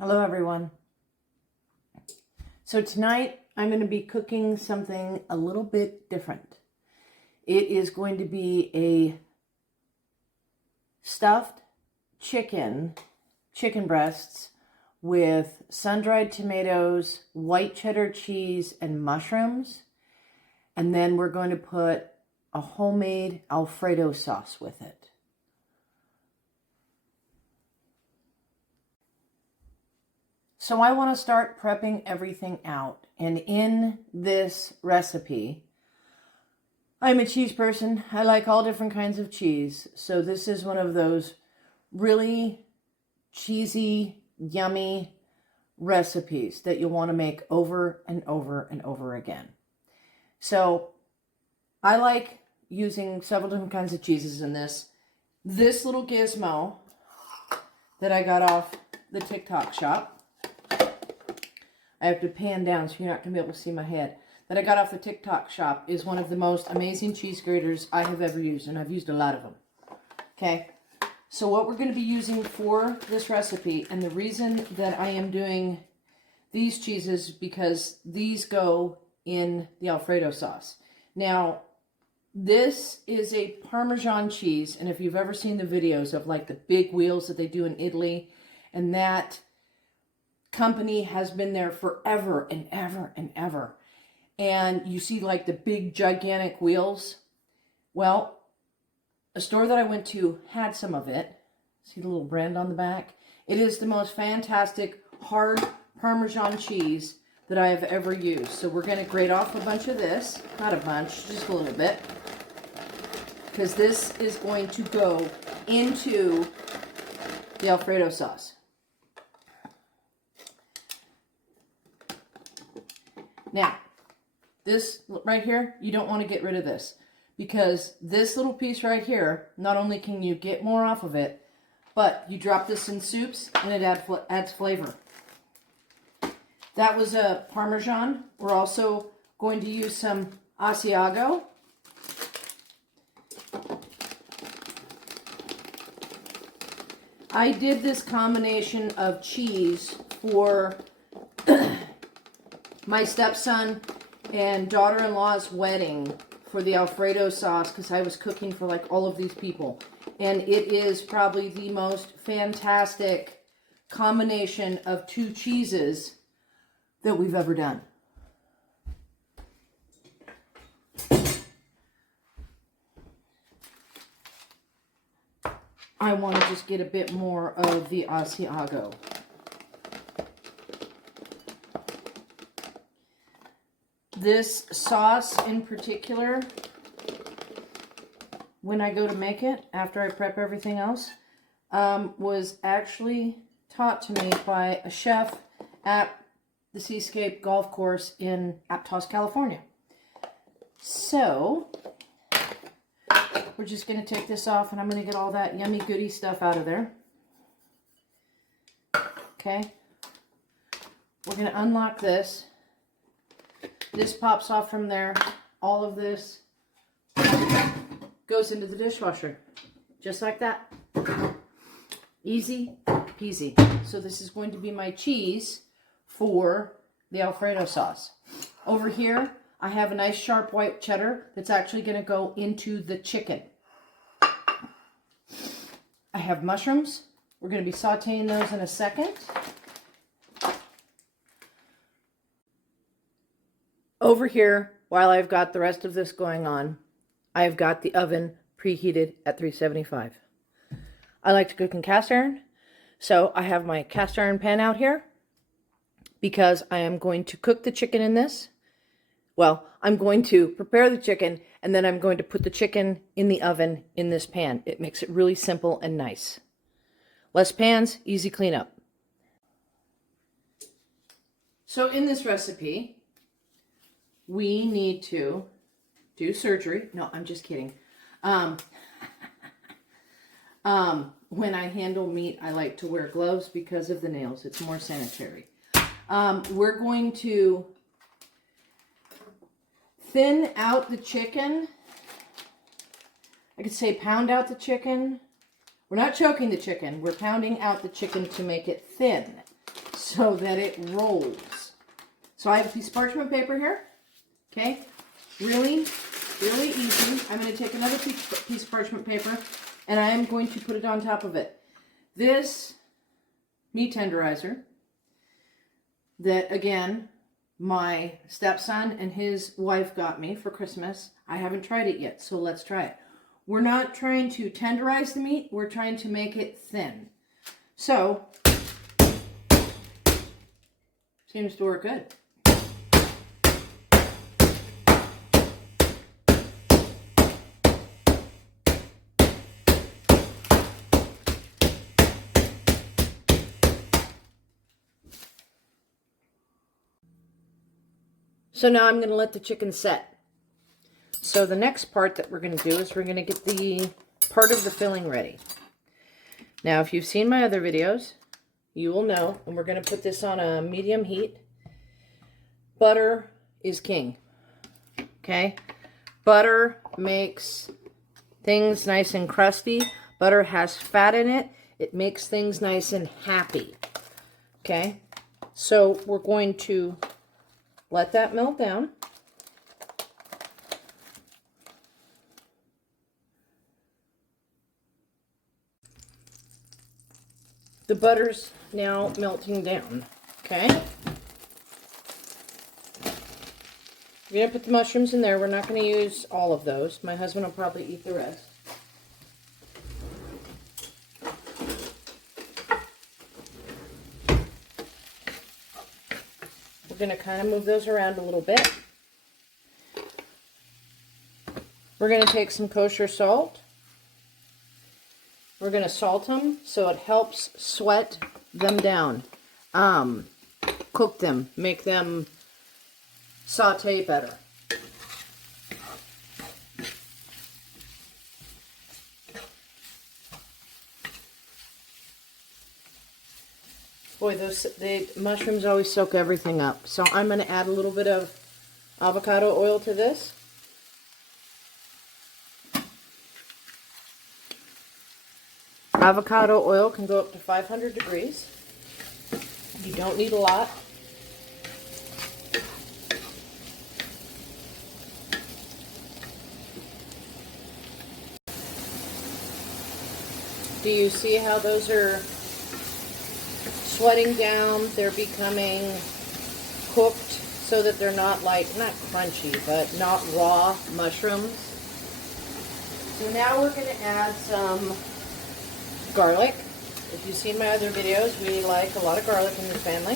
Hello everyone. So tonight I'm going to be cooking something a little bit different. It is going to be a stuffed chicken breasts with sun-dried tomatoes, white cheddar cheese, and mushrooms. And then we're going to put a homemade alfredo sauce with it. So I want to start prepping everything out. And in this recipe, I'm a cheese person. I like all different kinds of cheese. So this is one of those really cheesy, yummy recipes that you'll want to make over and over and over again. So I like using several different kinds of cheeses in this. This little gizmo that I got off the TikTok shop. I have to pan down so you're not going to be able to see my head. That I got off the TikTok shop is one of the most amazing cheese graters I have ever used, and I've used a lot of them. Okay, so what we're going to be using for this recipe, and the reason that I am doing these cheeses because these go in the Alfredo sauce. Now, this is a Parmesan cheese, and if you've ever seen the videos of like the big wheels that they do in Italy, and that company has been there forever and ever and ever. And you see like the big gigantic wheels. Well, a store that I went to had some of it. See the little brand on the back? It is the most fantastic hard Parmesan cheese that I have ever used. So we're going to grate off a bunch of this. Not a bunch, just a little bit. Because this is going to go into the Alfredo sauce. Now, this right here, you don't want to get rid of this because this little piece right here, not only can you get more off of it, but you drop this in soups and it adds flavor. That was a Parmesan. We're also going to use some Asiago. I did this combination of cheese for my stepson and daughter-in-law's wedding for the Alfredo sauce because I was cooking for like all of these people. And it is probably the most fantastic combination of two cheeses that we've ever done. I want to just get a bit more of the Asiago. This sauce in particular, when I go to make it, after I prep everything else, was actually taught to me by a chef at the Seascape Golf Course in Aptos, California. So, we're just going to take this off and I'm going to get all that yummy goody stuff out of there. Okay. We're going to unlock this. This pops off from there. All of this goes into the dishwasher. Just like that. Easy peasy. So this is going to be my cheese for the Alfredo sauce. Over here, I have a nice sharp white cheddar that's actually going to go into the chicken. I have mushrooms. We're going to be sauteing those in a second. Over here, while I've got the rest of this going on, I've got the oven preheated at 375. I like to cook in cast iron, so I have my cast iron pan out here because I am going to cook the chicken in this. Well, I'm going to prepare the chicken and then I'm going to put the chicken in the oven in this pan. It makes it really simple and nice. Less pans, easy cleanup. So in this recipe, we need to do surgery. No, I'm just kidding. When I handle meat, I like to wear gloves because of the nails. It's more sanitary. We're going to thin out the chicken. I could say pound out the chicken. We're not choking the chicken. We're pounding out the chicken to make it thin. so that it rolls. So I have a piece of parchment paper here. Okay, really, really easy. I'm going to take another piece of parchment paper and I am going to put it on top of it. This meat tenderizer that, again, my stepson and his wife got me for Christmas. I haven't tried it yet, so let's try it. We're not trying to tenderize the meat, we're trying to make it thin. So, seems to work good. So now I'm going to let the chicken set. So the next part that we're going to do is we're going to get the part of the filling ready. Now, if you've seen my other videos, you will know, and we're going to put this on a medium heat. Butter is king. Okay? Butter makes things nice and crusty. Butter has fat in it. It makes things nice and happy. Okay? So we're going to let that melt down. The butter's now melting down. Okay? We're going to put the mushrooms in there. We're not going to use all of those. My husband will probably eat the rest. We're going to kind of move those around a little bit. We're going to take some kosher salt. We're going to salt them so it helps sweat them down. Cook them. Make them saute better. Boy, the mushrooms always soak everything up. So I'm going to add a little bit of avocado oil to this. Avocado oil can go up to 500 degrees. You don't need a lot. Do you see how those are sweating down? They're becoming cooked so that they're not not crunchy, but not raw mushrooms. So now we're going to add some garlic. If you've seen my other videos, we like a lot of garlic in this family.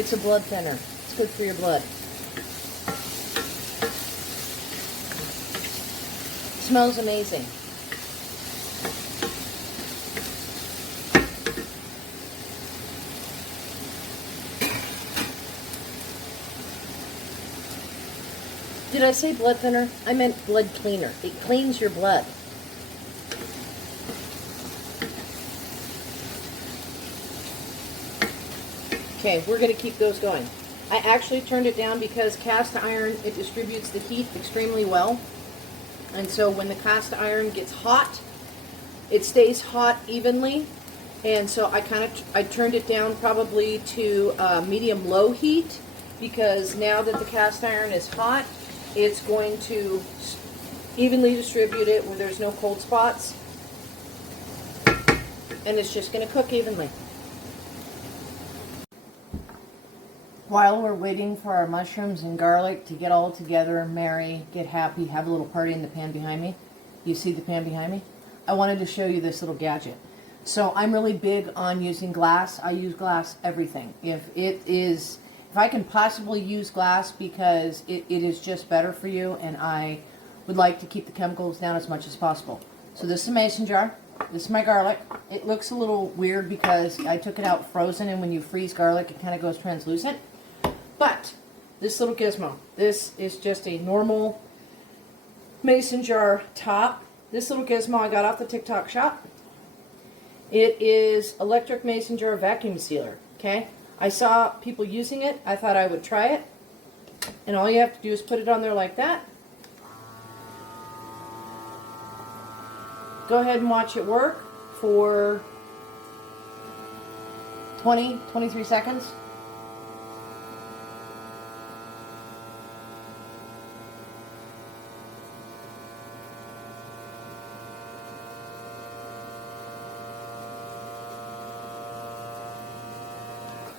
It's a blood thinner. It's good for your blood. It smells amazing. Did I say blood thinner? I meant blood cleaner. It cleans your blood. Okay, we're going to keep those going. I actually turned it down because cast iron, it distributes the heat extremely well. And so when the cast iron gets hot, it stays hot evenly. And so I turned it down probably to medium-low heat, because now that the cast iron is hot, it's going to evenly distribute it where there's no cold spots. And it's just going to cook evenly. While we're waiting for our mushrooms and garlic to get all together, marry, get happy, have a little party in the pan behind me. You see the pan behind me? I wanted to show you this little gadget. So I'm really big on using glass. I use glass everything. If I can possibly use glass, because it is just better for you, and I would like to keep the chemicals down as much as possible. So this is a mason jar. This is my garlic. It looks a little weird because I took it out frozen, and when you freeze garlic, it kind of goes translucent. But this little gizmo, this is just a normal mason jar top. This little gizmo I got off the TikTok shop. It is electric mason jar vacuum sealer. Okay, I saw people using it. I thought I would try it. And all you have to do is put it on there like that. Go ahead and watch it work for 20, 23 seconds.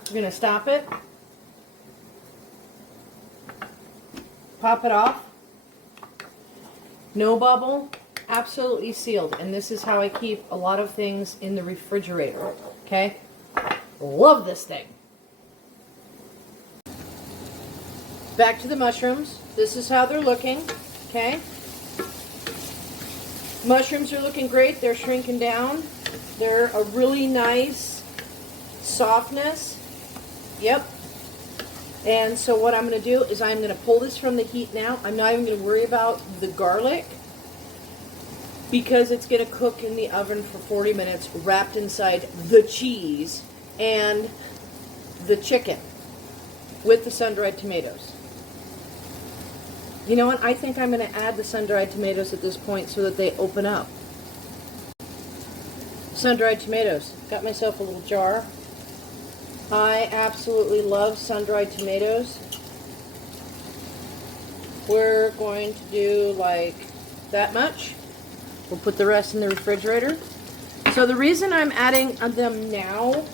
You're going to stop it, pop it off, no bubble, absolutely sealed. And this is how I keep a lot of things in the refrigerator, okay? Love this thing. Back to the mushrooms. This is how they're looking, okay? Mushrooms are looking great. They're shrinking down. They're a really nice softness. Yep. And so what I'm going to do is I'm going to pull this from the heat now. I'm not even going to worry about the garlic because it's going to cook in the oven for 40 minutes wrapped inside the cheese and the chicken with the sun-dried tomatoes. You know what? I think I'm going to add the sun-dried tomatoes at this point so that they open up. Sun-dried tomatoes. Got myself a little jar. I absolutely love sun-dried tomatoes. We're going to do like that much. We'll put the rest in the refrigerator. So the reason I'm adding them now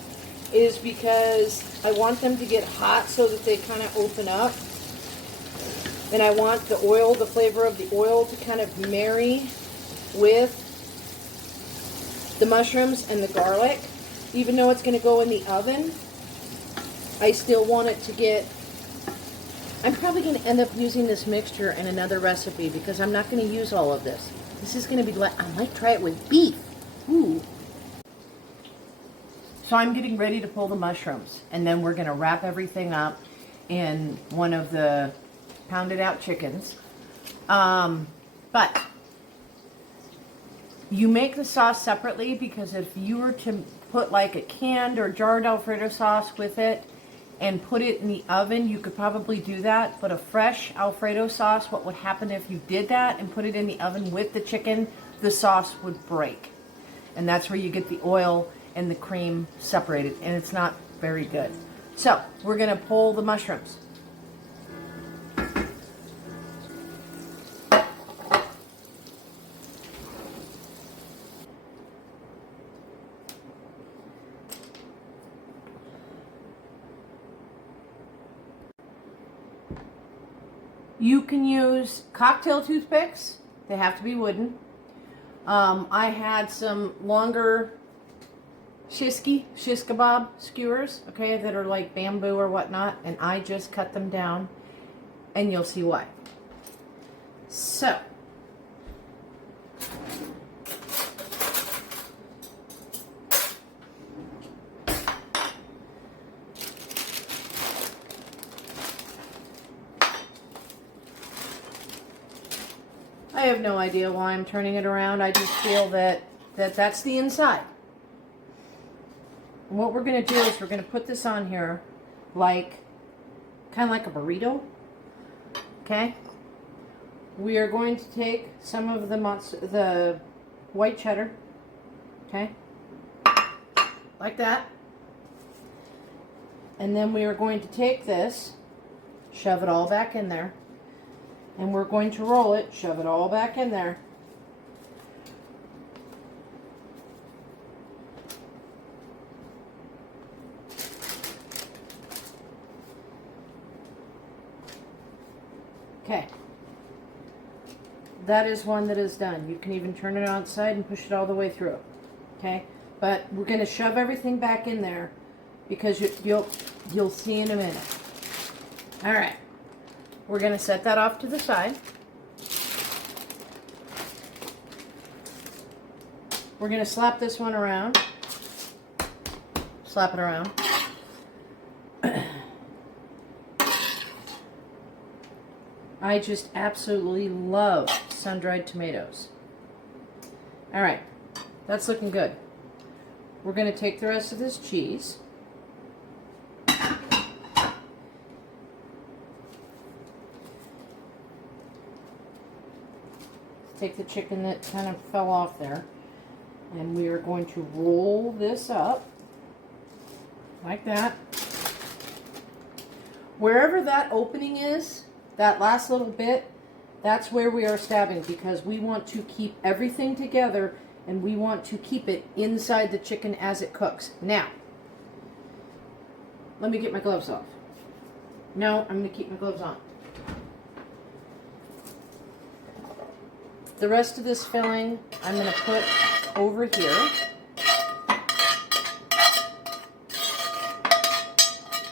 is because I want them to get hot so that they kind of open up. And I want the oil, the flavor of the oil to kind of marry with the mushrooms and the garlic. Even though it's going to go in the oven, I still want it to get... I'm probably going to end up using this mixture in another recipe because I'm not going to use all of this. This is going to be like, I might try it with beef. Ooh. So I'm getting ready to pull the mushrooms, and then we're going to wrap everything up in one of the pounded out chickens. But you make the sauce separately because if you were to put like a canned or jarred alfredo sauce with it and put it in the oven, you could probably do that. But a fresh alfredo sauce, what would happen if you did that and put it in the oven with the chicken, the sauce would break. And that's where you get the oil and the cream separated, and it's not very good. So we're going to pull the mushrooms. You can use cocktail toothpicks. They have to be wooden. I had some longer shish kebab skewers, okay, that are like bamboo or whatnot, and I just cut them down, and you'll see why. So, I have no idea why I'm turning it around. I just feel that that's the inside. And what we're going to do is we're going to put this on here like, kind of like a burrito. Okay? We are going to take some of the white cheddar. Okay? Like that. And then we are going to take this, shove it all back in there. And we're going to roll it, shove it all back in there. Okay. That is one that is done. You can even turn it outside and push it all the way through. Okay? But we're going to shove everything back in there because you'll see in a minute. All right. We're going to set that off to the side. We're going to slap this one around. Slap it around. I just absolutely love sun-dried tomatoes. All right, that's looking good. We're going to take the rest of this cheese. Take the chicken that kind of fell off there, and we are going to roll this up. like that. Wherever that opening is, that last little bit, that's where we are stabbing, because we want to keep everything together and we want to keep it inside the chicken as it cooks. Now, let me get my gloves off. No, I'm going to keep my gloves on. The rest of this filling I'm going to put over here,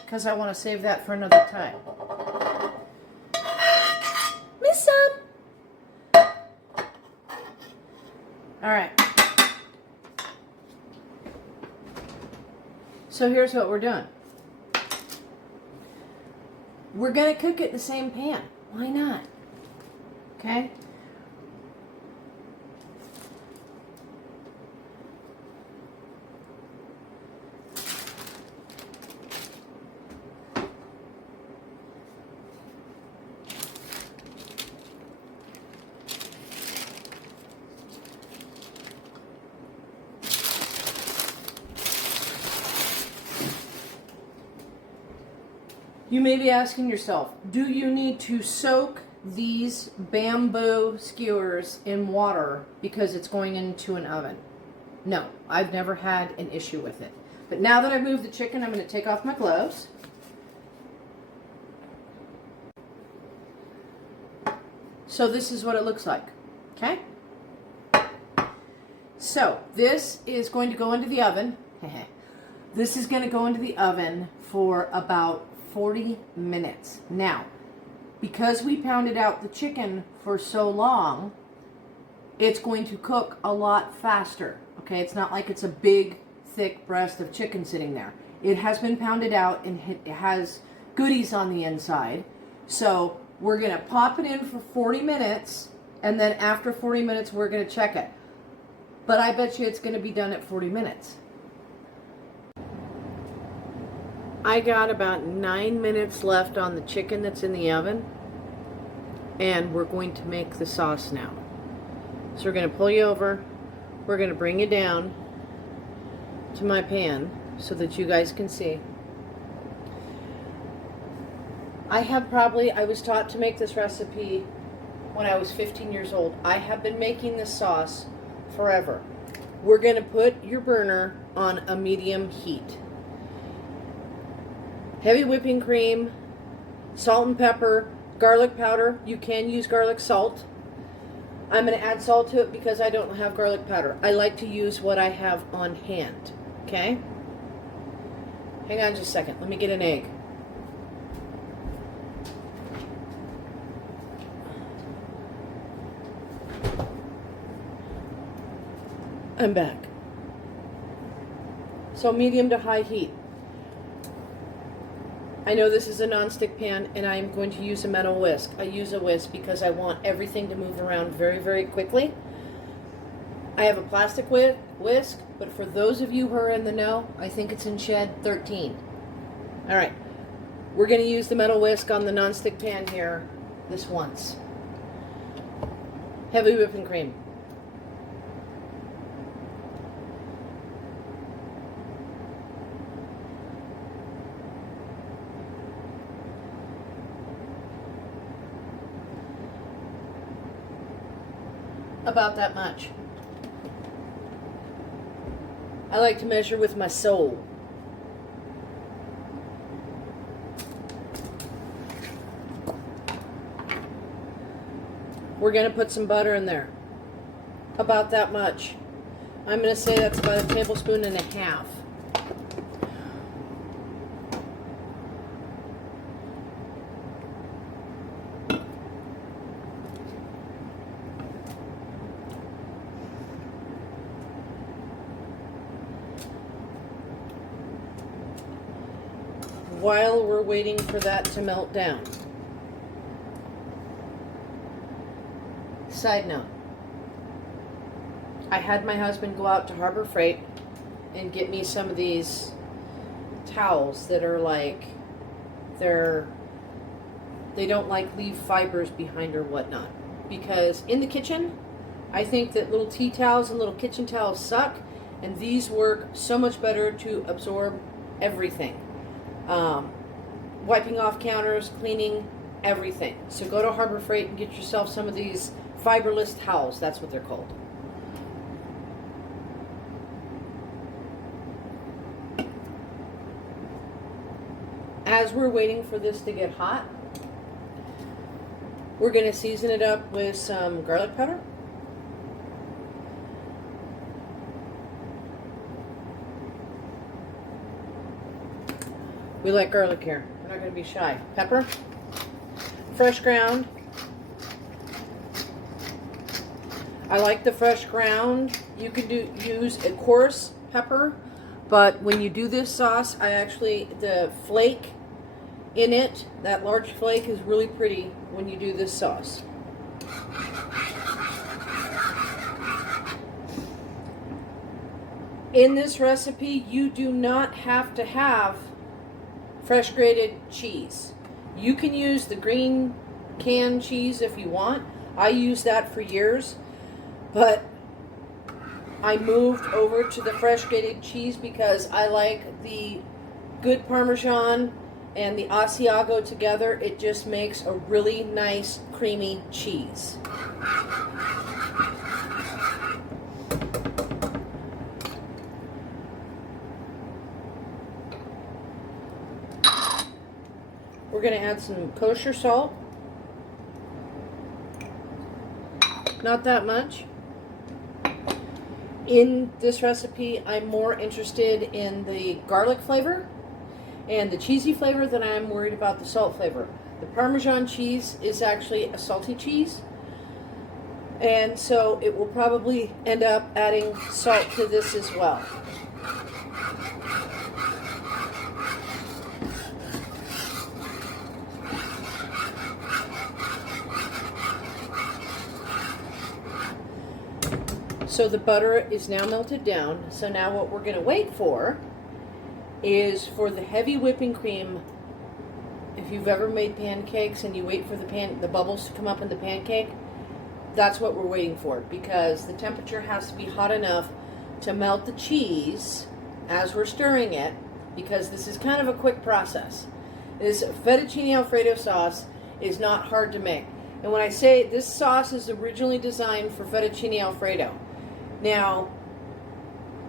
because I want to save that for another time. Miss some. All right. So here's what we're doing. We're going to cook it in the same pan. Why not? Okay? You may be asking yourself, do you need to soak these bamboo skewers in water because it's going into an oven? No, I've never had an issue with it. But now that I've moved the chicken, I'm going to take off my gloves. So this is what it looks like, okay? So this is going to go into the oven. This is going to go into the oven for about 40 minutes. Now, because we pounded out the chicken for so long, it's going to cook a lot faster. Okay, it's not like it's a big, thick breast of chicken sitting there. It has been pounded out and it has goodies on the inside. So we're going to pop it in for 40 minutes, and then after 40 minutes, we're going to check it. But I bet you it's going to be done at 40 minutes. I got about 9 minutes left on the chicken that's in the oven, and we're going to make the sauce now. So we're going to pull you over, we're going to bring you down to my pan so that you guys can see. I was taught to make this recipe when I was 15 years old. I have been making this sauce forever. We're going to put your burner on a medium heat. Heavy whipping cream, salt and pepper, garlic powder. You can use garlic salt. I'm going to add salt to it because I don't have garlic powder. I like to use what I have on hand. Okay? Hang on just a second. Let me get an egg. I'm back. So medium to high heat. I know this is a non-stick pan, and I'm going to use a metal whisk. I use a whisk because I want everything to move around very, very quickly. I have a plastic whisk, but for those of you who are in the know, I think it's in shed 13. All right, we're going to use the metal whisk on the non-stick pan here this once. Heavy whipping cream. About that much. I like to measure with my soul. We're going to put some butter in there. About that much. I'm going to say that's about a tablespoon and a half. While we're waiting for that to melt down. Side note, I had my husband go out to Harbor Freight and get me some of these towels that are like, they don't like leave fibers behind or whatnot. Because in the kitchen, I think that little tea towels and little kitchen towels suck, and these work so much better to absorb everything. Wiping off counters, cleaning everything. So go to Harbor Freight and get yourself some of these fiberless towels. That's what they're called. As we're waiting for this to get hot, we're going to season it up with some garlic powder. We like garlic here. We're not going to be shy. Pepper, fresh ground. I like the fresh ground. You can use a coarse pepper, but when you do this sauce, the flake in it, that large flake, is really pretty when you do this sauce. In this recipe, you do not have to have fresh grated cheese. You can use the green canned cheese if you want. I used that for years, but I moved over to the fresh grated cheese because I like the good Parmesan and the Asiago together. It just makes a really nice creamy cheese. We're going to add some kosher salt. Not that much. In this recipe, I'm more interested in the garlic flavor and the cheesy flavor than I am worried about the salt flavor. The Parmesan cheese is actually a salty cheese, and so it will probably end up adding salt to this as well. So the butter is now melted down. So now what we're going to wait for is for the heavy whipping cream. If you've ever made pancakes and you wait for the bubbles to come up in the pancake, that's what we're waiting for, because the temperature has to be hot enough to melt the cheese as we're stirring it, because this is kind of a quick process. This fettuccine alfredo sauce is not hard to make. And when I say this sauce is originally designed for fettuccine alfredo. Now,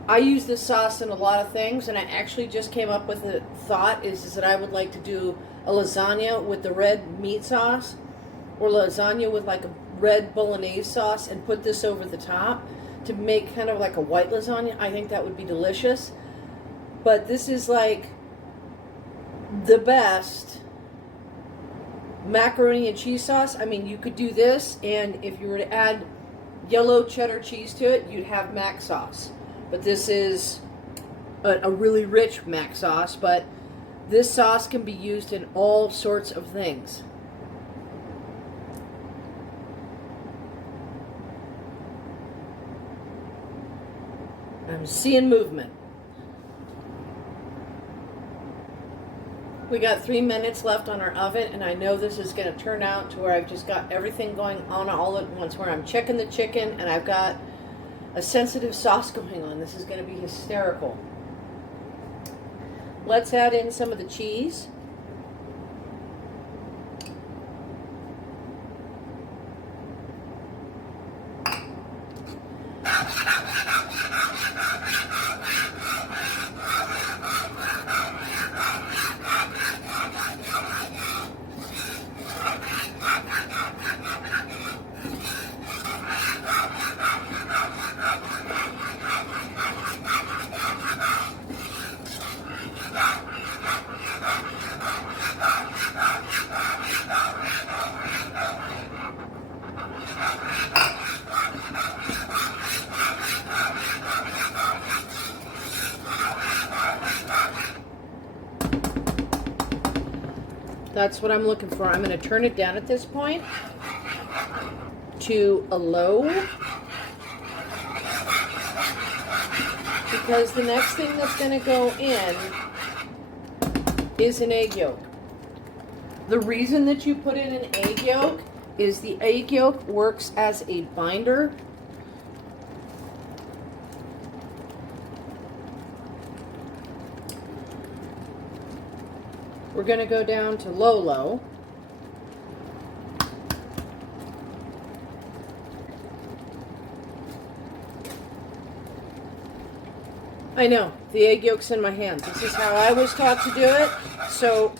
I use this sauce in a lot of things, and I actually just came up with a thought is that I would like to do a lasagna with the red meat sauce, or lasagna with like a red bolognese sauce, and put this over the top to make kind of like a white lasagna. I think that would be delicious. But this is like the best macaroni and cheese sauce. I mean, you could do this, and if you were to add yellow cheddar cheese to it, you'd have mac sauce. But this is a really rich mac sauce, but this sauce can be used in all sorts of things. I'm seeing movement. We got 3 minutes left on our oven, and I know this is going to turn out to where I've just got everything going on all at once, where I'm checking the chicken and I've got a sensitive sauce going on. This is going to be hysterical. Let's add in some of the cheese. That's what I'm looking for. I'm going to turn it down at this point to a low, because the next thing that's going to go in is an egg yolk. The reason that you put in an egg yolk is the egg yolk works as a binder. We're going to go down to low. I know, the egg yolk's in my hands. This is how I was taught to do it. So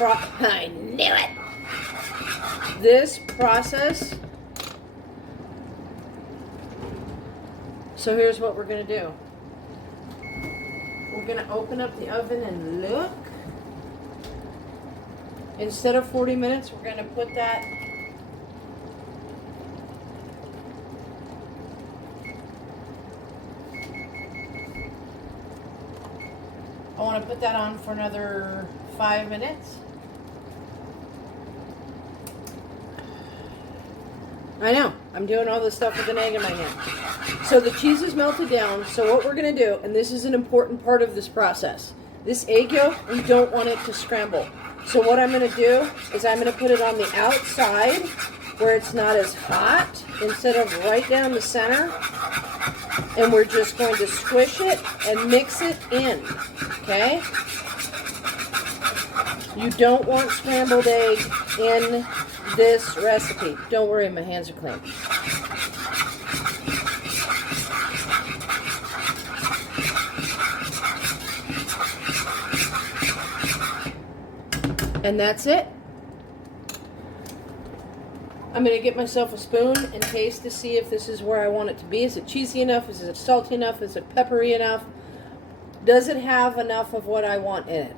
I knew it. This process. So here's what we're going to do. We're going to open up the oven and look. Instead of 40 minutes, we're going to put that I want to put that on for another 5 minutes. I know, I'm doing all this stuff with an egg in my hand. So the cheese is melted down. So what we're going to do, and this is an important part of this process, this egg yolk, we don't want it to scramble. So what I'm going to do is I'm going to put it on the outside where it's not as hot instead of right down the center. And we're just going to squish it and mix it in, okay? You don't want scrambled egg in this recipe. Don't worry, my hands are clean. And that's it. I'm going to get myself a spoon and taste to see if this is where I want it to be. Is it cheesy enough? Is it salty enough? Is it peppery enough? Does it have enough of what I want in it?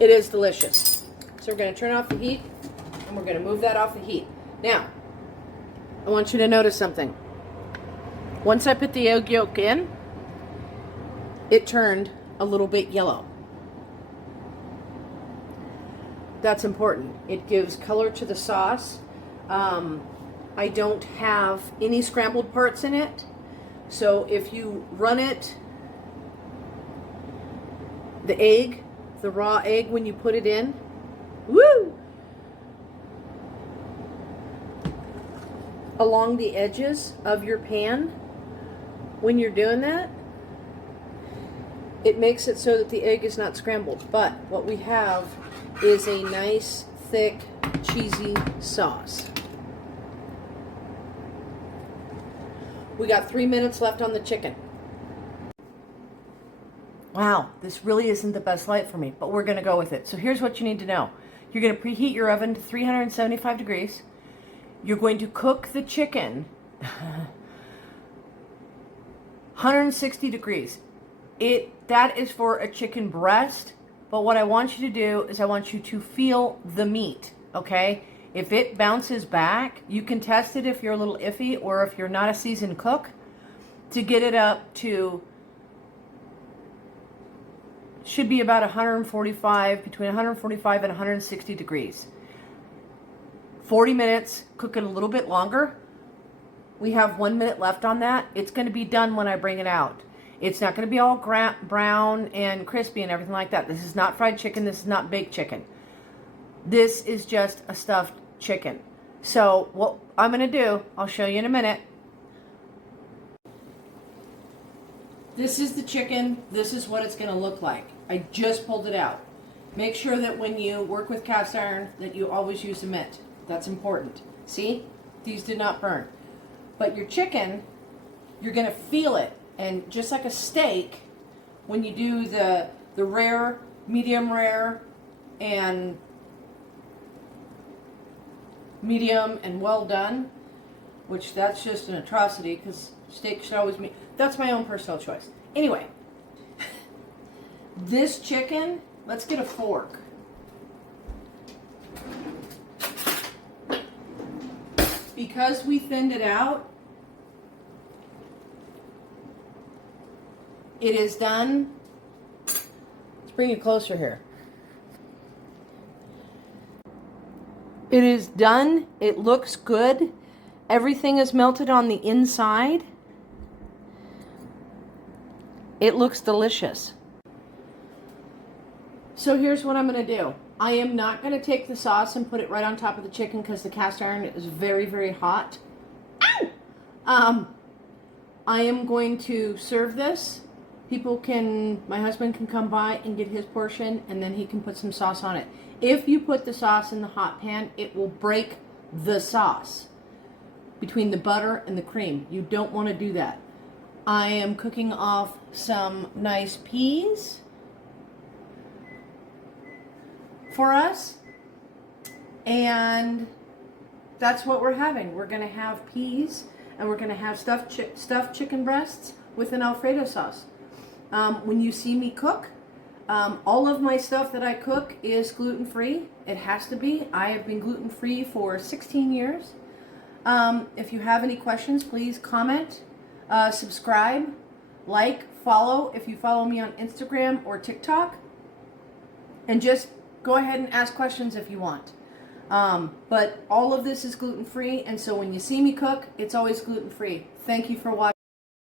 It is delicious. So we're going to turn off the heat and we're going to move that off the heat. Now, I want you to notice something. Once I put the egg yolk in, it turned a little bit yellow. That's important. It gives color to the sauce. I don't have any scrambled parts in it. So if you run it, the egg, the raw egg when you put it in, woo! Along the edges of your pan, when you're doing that, it makes it so that the egg is not scrambled. But what we have is a nice, thick, cheesy sauce. We got 3 minutes left on the chicken. Wow, this really isn't the best light for me, but we're going to go with it. So here's what you need to know. You're going to preheat your oven to 375 degrees. You're going to cook the chicken 160 degrees. That is for a chicken breast. But what I want you to do is I want you to feel the meat, okay? If it bounces back, you can test it if you're a little iffy or if you're not a seasoned cook to get it up to, should be about 145, between 145 and 160 degrees. 40 minutes, cook it a little bit longer. We have 1 minute left on that. It's going to be done when I bring it out. It's not going to be all brown and crispy and everything like that. This is not fried chicken. This is not baked chicken. This is just a stuffed chicken. So what I'm going to do, I'll show you in a minute. This is the chicken. This is what it's going to look like. I just pulled it out. Make sure that when you work with cast iron that you always use a mitt. That's important. See? These did not burn. But your chicken, you're going to feel it. And just like a steak, when you do the rare, medium rare, and medium and well done, which that's just an atrocity because steak should always be, that's my own personal choice. Anyway, this chicken, let's get a fork. Because we thinned it out, it is done. Let's bring it closer here. It is done. It looks good. Everything is melted on the inside. It looks delicious. So here's what I'm going to do. I am not going to take the sauce and put it right on top of the chicken because the cast iron is very, very hot. Ow! I am going to serve this my husband can come by and get his portion, and then he can put some sauce on it. If you put the sauce in the hot pan, it will break the sauce between the butter and the cream. You don't want to do that. I am cooking off some nice peas for us, and that's what we're having. We're going to have peas, and we're going to have stuffed chicken breasts with an alfredo sauce. When you see me cook, all of my stuff that I cook is gluten-free. It has to be. I have been gluten-free for 16 years. If you have any questions, please comment, subscribe, like, follow if you follow me on Instagram or TikTok, and just go ahead and ask questions if you want. But all of this is gluten-free, and so when you see me cook, it's always gluten-free. Thank you for watching.